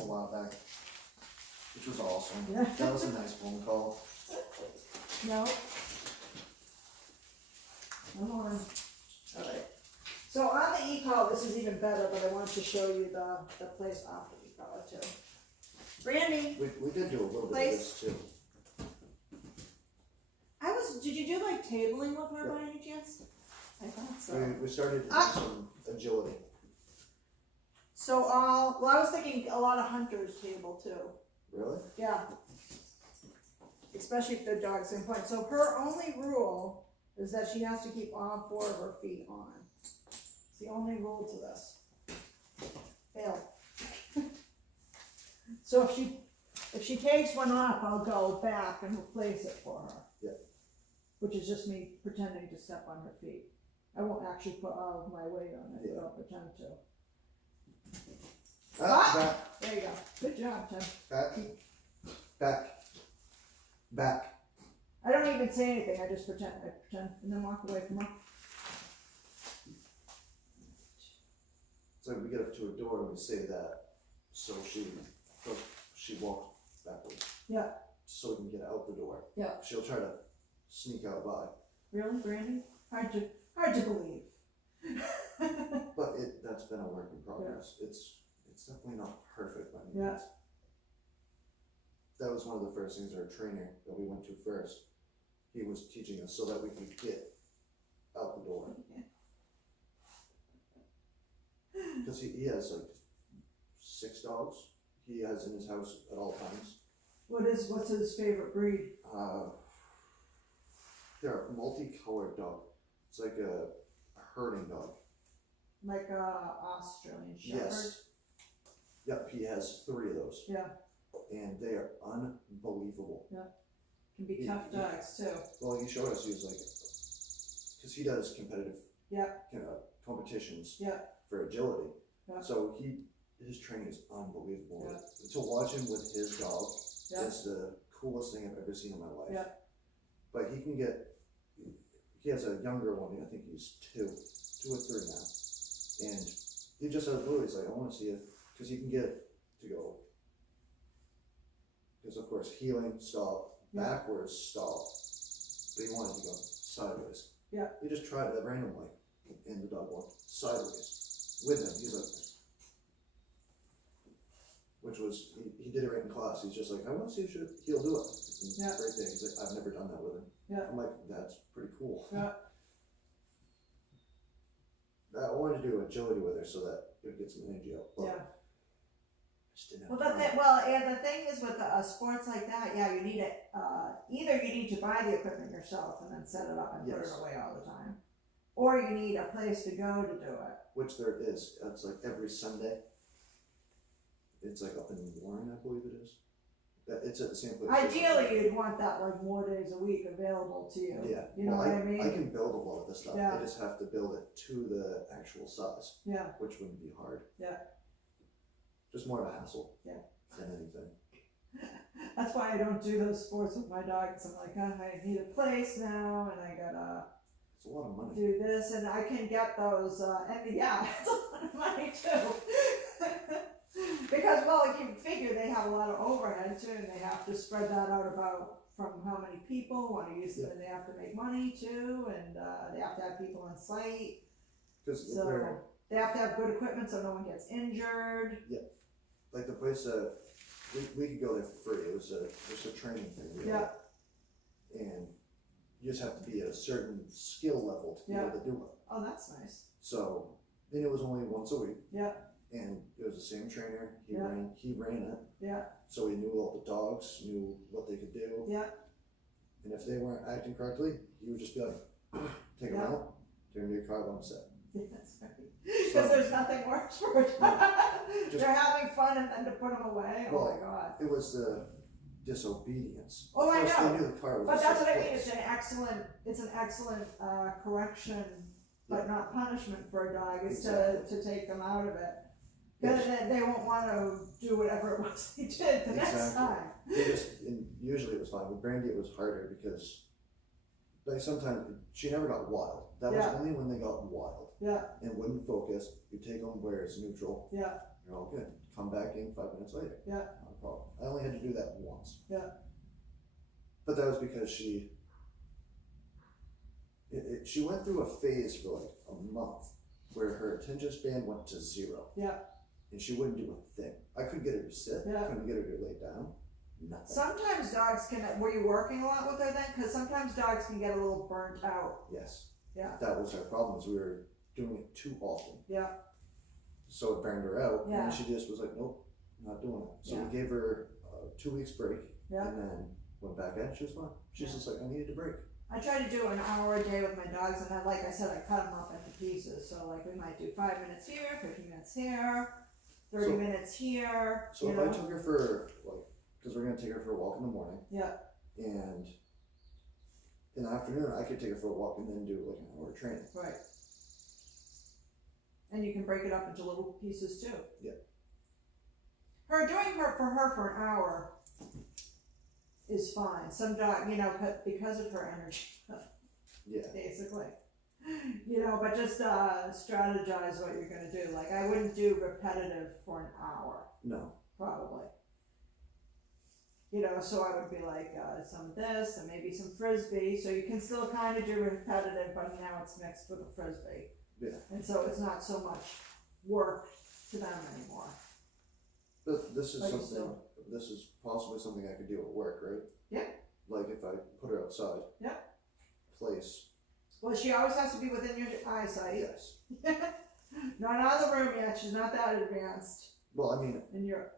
a while back, which was awesome. Yeah. That was a nice phone call. No. Come on. Alright. So on the e-collar, this is even better, but I wanted to show you the place off the e-collar too. Brandy, We did do a little bit Place. of this too. did you do like tabling with her by any chance? I thought so. We started to do some agility. So I was thinking a lot of hunters table too. Really? Yeah. Especially if their dog's in point. So her only rule is that she has to keep all 4 of her feet on. It's the only rule to this. Fail. So if she takes one off, I'll go back and replace it for her. Yeah. Which is just me pretending to step on her feet. I won't actually put all of my weight on it, Yeah. but I'll pretend to. Back, There you go. Good job, Tim. back. I don't even say anything, I pretend, and then walk away from her. So we get up to a door and we say that, so she walks backwards. Yeah. So we can get out the door. Yeah. She'll try to sneak out by, Really, Brandy? Hard to believe. but that's been a work in progress. It's definitely not perfect by any Yeah. means. That was one of the first things our trainer that we went to first, he was teaching us so that we could get out the door. Because he has like 6 dogs he has in his house at all times. What's his favorite breed? They're a multicolored dog. It's like a herding dog. Like Australian Shepherd? Yes. Yep, he has 3 of those. Yeah. And they are unbelievable. Can be tough dogs too. Well, he showed us, he was like, because he does competitive competitions for agility. Yeah. So his training is unbelievable. Yeah. To watch him with his dog Yeah. is the coolest thing I've ever seen in my life. Yeah. But he has a younger one, I think he's 2 or 3 now. And he just has blue, he's like, I want to see it, because he can get it to go. Because of course, healing, stop, backwards, stop. But he wanted to go sideways. Yeah. He just tried it randomly, and the dog walked sideways with him. He's like, which was, he did it right in class. He's just like, I want to see if he'll do it. And right there, he's like, I've never done that with him. Yeah. I'm like, that's pretty cool. Yeah. I wanted to do agility with her so that it would get some energy out. But Yeah. I just didn't have Well, time. the thing is with sports like that, you need it. Either you need to buy the equipment yourself and then set it up and put it away all the time, or you need a place to go to do it. Which there is. It's like every Sunday. It's like up in Warren, I believe it is. It's at the same place. Ideally, you'd want that like more days a week available to you. Yeah. You know well, what I mean? I can build a lot of this stuff. Yeah. I just have to build it to the actual size. Yeah. Which wouldn't be hard. Yeah. Just more of a hassle. Yeah. Than anything. That's why I don't do those sports with my dogs. I'm like, I need a place now, and I gotta It's a lot of money. do this, and I can get those. And yeah, it's a lot of money too. Because, well, you can figure they have a lot of overhead too, and they have to spread that out about from how many people want to use it, and they have to make money too, and they have to have people on site. So they have to have good equipment so no one gets injured. Like the place we could go there for free. It was just a training thing. Really. Yeah. And you just have to be at a certain skill level to be able to do it. Oh, that's nice. So then it was only once a week. Yeah. And it was the same trainer. He Yeah. ran it. Yeah. So he knew all the dogs, knew what they could do. Yeah. And if they weren't acting correctly, he would just be like, take them out, take them to your car, let them sit. Yeah, that's right. Because there's nothing worse for a dog. They're having fun and then to put them away. Oh my God. It was the disobedience. Oh, I First know. they knew the car was But a that's safe what I mean. place. It's an excellent correction, but not punishment for a dog. Is Exactly. to take them out of it. Because then they won't want to do whatever it was they did the next time. And usually it was fine. With Brandy it was harder because like sometimes she never got wild. That was only when they got wild. Yeah. And wouldn't focus. You take them where it's neutral. Yeah. You're all good. come back in 5 minutes later. Yeah. Not a problem. I only had to do that once. Yeah. But that was because she went through a phase for like a month where her attention span went to 0. Yeah. And she wouldn't do a thing. I couldn't get her to sit. Yeah. Couldn't get her to lay down. Nothing. Sometimes dogs can, were you working a lot with her then? Because sometimes dogs can get a little burnt out. Yes. Yeah. That was our problem, is we were doing it too often. Yeah. So it burned her out, Yeah. and she just was like, nope, not doing it. So Yeah. we gave her a 2 weeks break, Yeah. and then went back in, she was fine. She's Yeah. just like, I needed a break. I try to do an hour a day with my dogs, and then, like I said, I cut them up into pieces. So, like, we might do 5 minutes here, 15 minutes here, 30 So- minutes here. So you if know? I took her for, like, because we're going to take her for a walk in the morning, Yeah. and in the afternoon, I could take her for a walk and then do like an hour of training. Right. And you can break it up into little pieces too. Yeah. Doing her for an hour is fine. Some dog, you know, because of her energy, Yeah. basically. You know, but just strategize what you're gonna do. Like, I wouldn't do repetitive for an hour, No. probably. You know, so I would be like, some of this and maybe some frisbee, so you can still kind of do repetitive, but now it's mixed with a frisbee. Yeah. And so it's not so much work to them anymore. But this is Like you something, this is possibly something I could do at work, right? Yeah. Like if I put her outside. Yeah. Place. Well, she always has to be within your eyesight. Yes. Not out of the room yet, she's not that advanced. Well, I mean, And you're,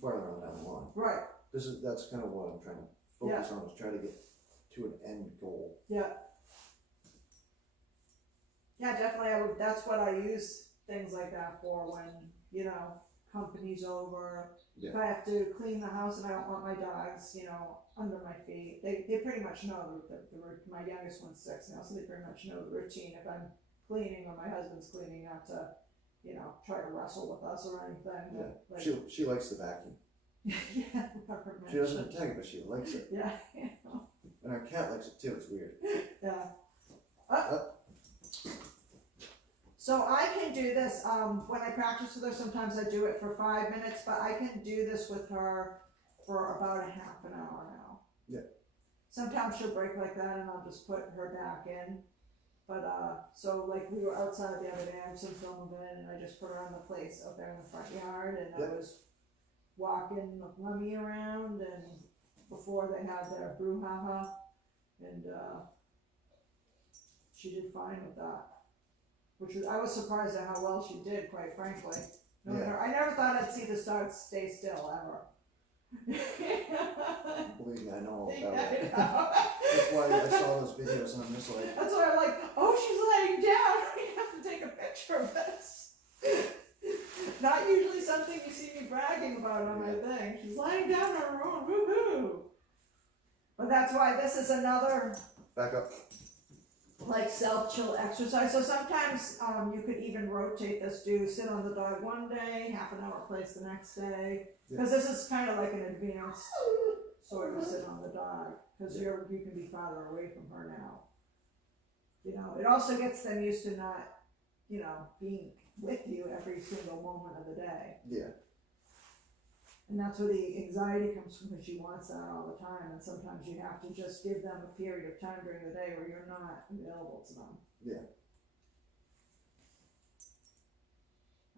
farther on down the line. right, That's kind of what I'm trying to focus on, is try to get to an end goal. yeah. Yeah, definitely, that's what I use things like that for when, you know, company's over. Yeah. If I have to clean the house and I don't want my dogs, you know, under my feet, they pretty much know my youngest one's 6 now, so they pretty much know the routine. If I'm cleaning or my husband's cleaning, not to, you know, try to wrestle with us or anything. Yeah. Like, She likes the vacuum. yeah, never She doesn't mentioned. attack it, but she likes it. Yeah, And our cat likes it too, it's weird. yeah. So I can do this, when I practice with her, sometimes I do it for 5 minutes, but I can do this with her for about a half an hour now. Yeah. Sometimes she'll break like that and I'll just put her back in. But, so like we were outside the other day, I have some film of it, and I just put her on the place out there in the front yard, and Yep. I was walking Lemmy around, and before they had their brouhaha, and, she did fine with that. I was surprised at how well she did, quite frankly. Knowing Yeah. her. I never thought I'd see this dog stay still, ever. Believe me, I know all Yeah, about I it. know. That's why I saw those videos and I'm just like, That's why I'm like, oh, she's laying down. We have to take a picture of this. Not usually something you see me bragging about on my thing. She's lying down on her own, woohoo! But that's why this is another back up. like self-chill exercise. So sometimes you could even rotate this. Sit on the dog one day, half an hour place the next day. Because this is kind of like an advanced sort of sit on the dog. Because you can be farther away from her now. You know, it also gets them used to not, you know, being with you every single moment of the day. Yeah. And that's where the anxiety comes from, because she wants that all the time, and sometimes you have to just give them a period of time during the day where you're not available to them. Yeah.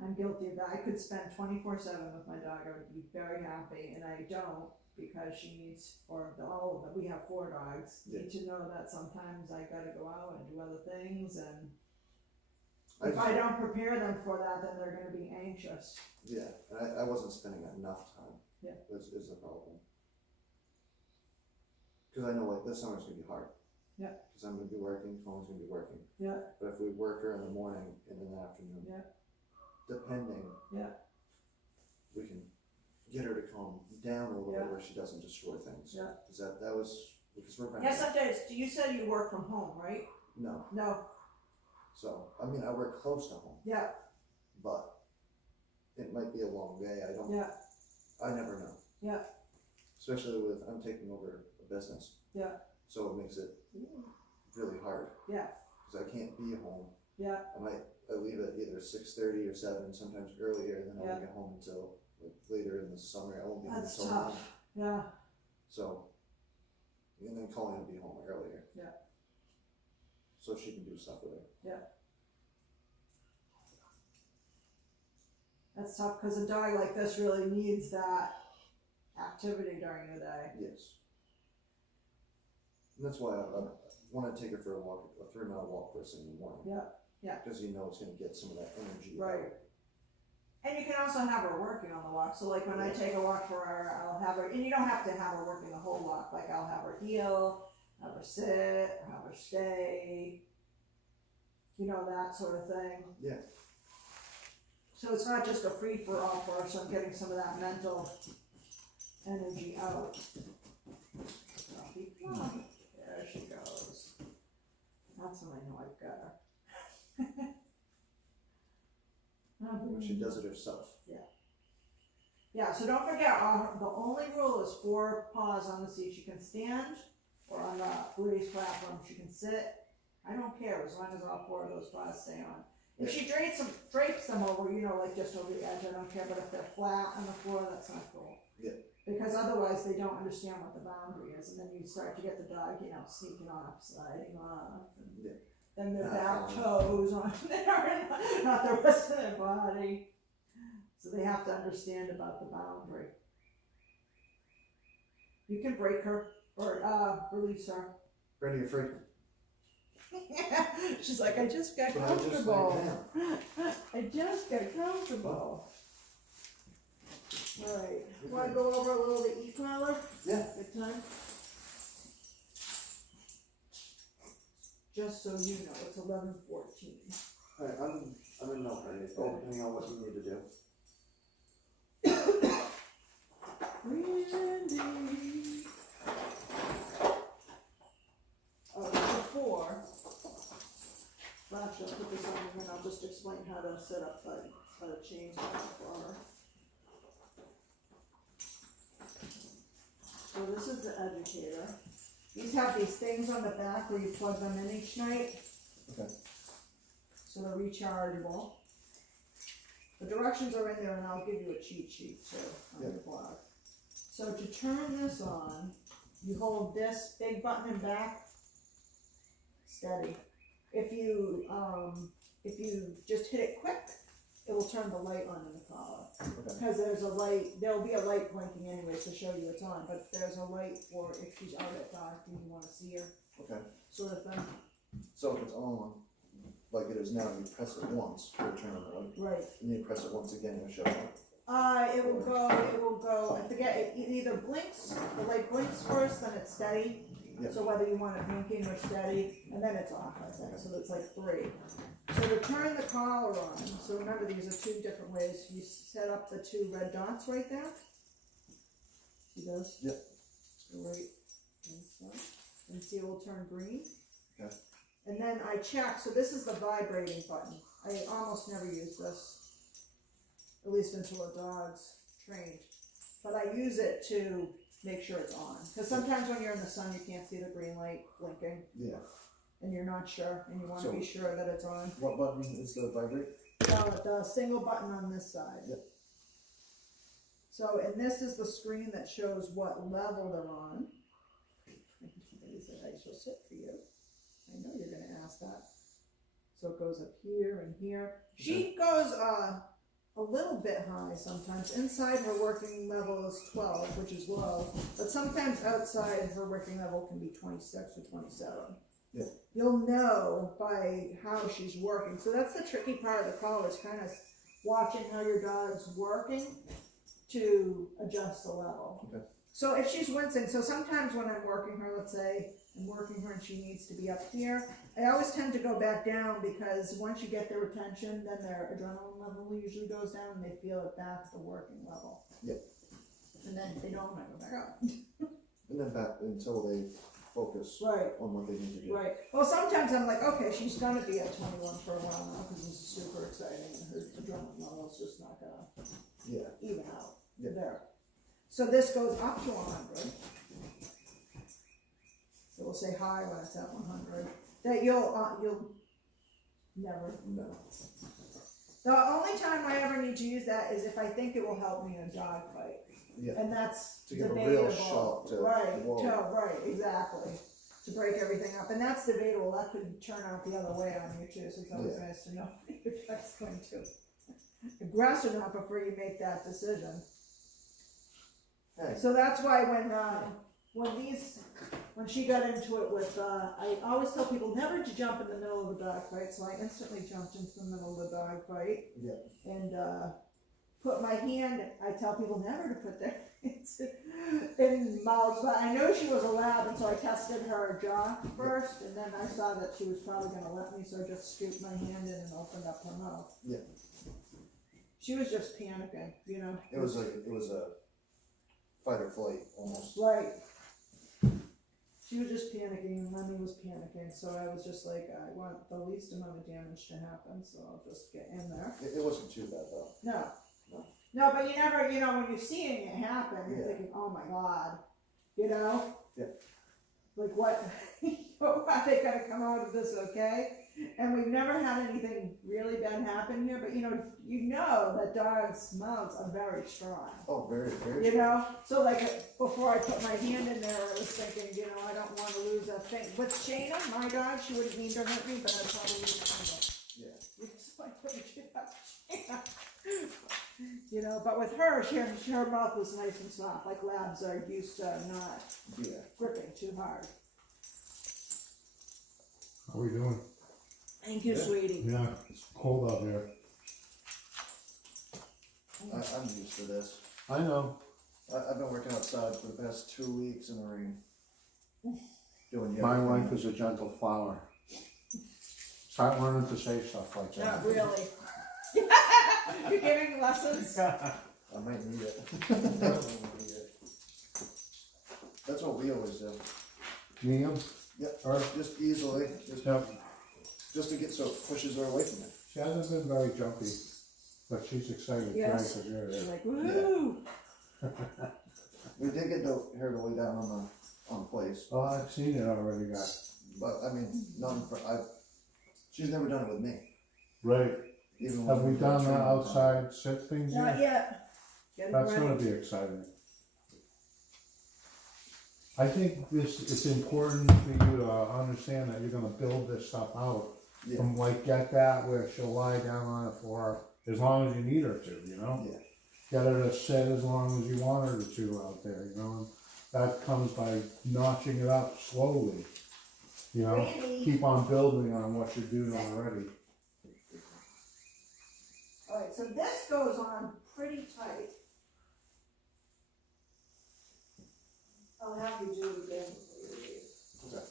I'm guilty of that. I could spend 24/7 with my dog. I would be very happy, and I don't, because she needs, all of them, we have 4 dogs, need to know that sometimes I gotta go out and do other things, and if I don't prepare them for that, then they're gonna be anxious. Yeah, and I wasn't spending enough time. Yeah. Is the problem. Because I know like this summer's gonna be hard. Yeah. Because I'm gonna be working, Tom's gonna be working. Yeah. But if we work her in the morning and in the afternoon. Yeah. Depending. Yeah. We can get her to calm down a little Yeah. bit where she doesn't destroy things. Yeah. Because that was, because we're Yeah, sometimes, you said you work from home, right? No. No, So, I mean, I work close to home, yeah, but it might be a long day. yeah, I never know. Yeah. Especially with, I'm taking over a business. Yeah. So it makes it really hard. Yeah. Because I can't be home Yeah. I leave at either 6:30 or 7, sometimes earlier, and then I Yeah. won't get home until like later in the summer. I won't be home That's until tough. 9. Yeah. So, and then Colleen will be home earlier. Yeah. So she can do stuff with her. Yeah. That's tough because a dog like this really needs that activity during the day. Yes. And that's why I want to take her for a walk, a 3-mile walk first thing in the morning. Yeah. Yeah. Because you know it's going to get some of that energy. Right. out. And you can also have her working on the walk. So like when I take a walk for her, I'll have her, and you don't have to have her working the whole walk. Like I'll have her heel, have her sit, have her stay, you know, that sort of thing. Yeah. So it's not just a free for all for her, so I'm getting some of that mental energy out. So keep going. There she goes. That's when I know I've got her. She does it herself. Yeah, so don't forget, the only rule is 4 paws on the seat. She can stand, or on the raised platform, she can sit. I don't care, as long as all 4 of those paws stay on. If she drapes them over, you know, like just over the edge, I don't care, but if they're flat on the floor, that's not cool. Yeah. Because otherwise they don't understand what the boundary is, and then you start to get the dog, you know, sneaking off, sliding off, and Yeah. then their Not back fun. toes on there, and not the rest of their body. So they have to understand about the boundary. You can break her, or release her. Brandy, you're free. She's like, I just got But I just comfortable. laid down. I just got comfortable. Alright, wanna go over a little the e-collar? Yeah. Good time? Just so you know, it's 11:14. Alright, I'm in no hurry, depending on what you need to do. Brandy. Before, well, actually, I'll put this on and then I'll just explain how to set up the chain for her. So this is the educator. These have these things on the back where you plug them in each night. Okay. So they're rechargeable. The directions are in there and I'll give you a cheat sheet too on your blog. So to turn this on, you hold this big button in back, steady. If you just hit it quick, it will turn the light on in the collar. Okay. Because there'll be a light blinking anyway to show you it's on, but there's a light for if she's out at dark and you want to see her, Okay. sort of thing. So if it's on, like it is now, you press it once to turn on the light. Right. And then you press it once again, it'll show up. It will go, I forget, it either blinks, the light blinks first, then it's steady. Yeah. So whether you want it blinking or steady, and then it's off, I think, so it's like 3. So to turn the collar on, so remember these are 2 different ways. You set up the 2 red dots right there. See those? Yep. Right, and so, and see it will turn green. Okay. And then I check, so this is the vibrating button. I almost never use this, at least until a dog's trained. But I use it to make sure it's on. Because sometimes when you're in the sun, you can't see the green light blinking. Yeah. And you're not sure, and you want to So- be sure that it's on. What button is the vibrate? The single button on this side. Yep. So, and this is the screen that shows what level they're on. Is it I shall sit for you? I know you're gonna ask that. So it goes up here and here. She goes a little bit high sometimes. Inside her working level is 12, which is low, but sometimes outside her working level can be 26 or 27. Yeah. You'll know by how she's working. So that's the tricky part of the call, is kind of watching how your dog's working to adjust the level. Okay. So if she's wincing, so sometimes when I'm working her, let's say I'm working her and she needs to be up here, I always tend to go back down, because once you get their attention, then their adrenaline level usually goes down and they feel it back at the working level. Yep. And then if they don't, I go back up. And then back until they focus Right. on what they need to do. Right. Well, sometimes I'm like, okay, she's gonna be at 21 for a while now because this is super exciting and her adrenaline level is just not gonna Yeah. even out. Yeah. There. So this goes up to 100. So we'll say high when it's at 100. That you'll Never. No. The only time I ever need to use that is if I think it will help me in a dog fight. Yeah. And that's To give a debatable. real shock to right, whoa. right, exactly. To break everything up. And that's debatable. That could turn out the other way on you too, so it's always nice to know if that's going to aggress or not before you make that decision. Hey. So that's why when she got into it with, I always tell people never to jump in the middle of a dog fight, so I instantly jumped into the middle of the dog fight. Yeah. And, put my hand, I tell people never to put their hands in mouths, but I know she was a lab, and so I tested her jaw first, and then I saw that she was probably gonna let me, so I just scooped my hand in and opened up her mouth. Yeah. She was just panicking, you know? It was a fight or flight almost. Right. She was just panicking, and Lemmy was panicking, so I was just like, I want the least amount of damage to happen, so I'll just get in there. It wasn't too bad though. No. No. No, but you never, you know, when you're seeing it happen, you're Yeah. thinking, oh my God, you know? Yeah. Like what, are they gonna come out of this okay? And we've never had anything really bad happen here, but you know that dogs' mouths are very strong. Oh, very, very. You know, so like before I put my hand in there, I was thinking, you know, I don't want to lose a thing. With Shayna, my dog, she wouldn't mean to hurt me, but I'd probably lose a finger. Yeah. So I couldn't get up Shayna. You know, but with her, her mouth was nice and soft, like labs are used to not gripping too hard. How are we doing? Thank you, sweetie. Yeah, it's cold out here. I'm used to this. I know. I've been working outside for the past 2 weeks in the rain. Doing My wife is a gentle flower. Start learning to say stuff like that. Not really. You're giving lessons? I might need it. I might need it. That's what we always do. Medium? Yep. Her? Just easily. Yep. Just to get so it pushes her away from it. She hasn't been very jumpy, but she's excited Yes. tonight to hear She's it. like, woohoo! We did get her to lay down on the place, Oh, I've seen it already, guys. but I mean, she's never done it with me. Right. Even Have when we done the training time. outside sit things Not yet? yet. Getting That's ready. gonna be exciting. I think it's important for you to understand that you're gonna build this stuff out. Yeah. From like get that where she'll lie down on it for as long as you need her to, you know? Yeah. Get her to sit as long as you want her to out there, you know? And that comes by notching it up slowly. You know? Brandy. Keep on building on what you're doing already. Alright, so this goes on pretty tight. I'll have you do it again before you leave. Okay.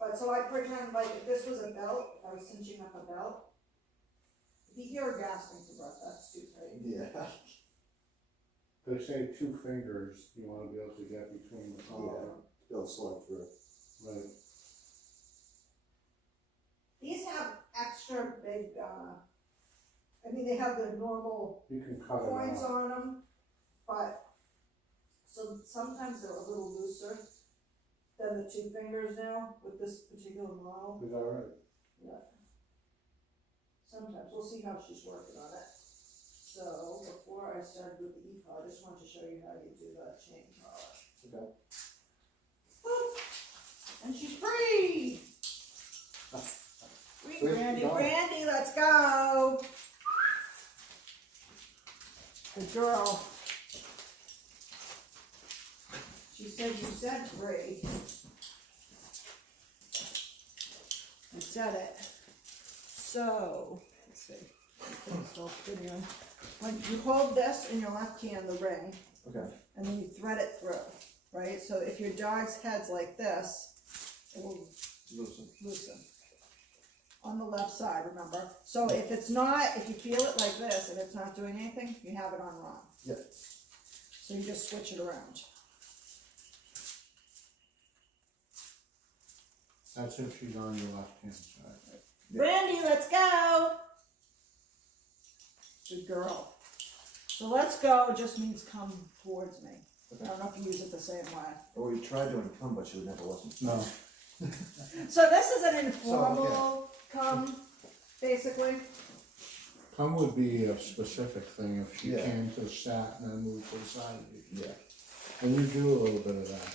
But so I pretend like if this was a belt, I was cinching up a belt. If you hear her gasping for breath, that's too tight. Yeah. They say 2 fingers you want to be able to get between the collar. They'll slide through. Right. These have extra big, I mean, they have the normal You can cut it points off. on them, but so sometimes they're a little looser than the 2 fingers now with this particular model. Is that right? Yeah. Sometimes, we'll see how she's working on it. So, before I started with the e-collar, I just wanted to show you how you do the chain collar. Okay. Woo! And she's free! Free, Where's she Brandy, going? Brandy, let's go! Good girl. She said you said free. I said it. So, let's see. Video. When you hold this in your left hand, the ring, Okay. and then you thread it through, right? So if your dog's head's like this, it will loosen. On the left side, remember? So if it's not, if you feel it like this and it's not doing anything, you have it on wrong. Yeah. So you just switch it around. That's if she's on your left hand side. Yeah. Brandy, let's go! Good girl. So let's go just means come towards me. Okay. I don't know if you use it the same way. Or we tried doing come, but she would never listen. No. So this is an informal come. basically. Come would be a specific thing if she Yeah. came to the sat and then moved to the side. Yeah. And you do a little bit of that.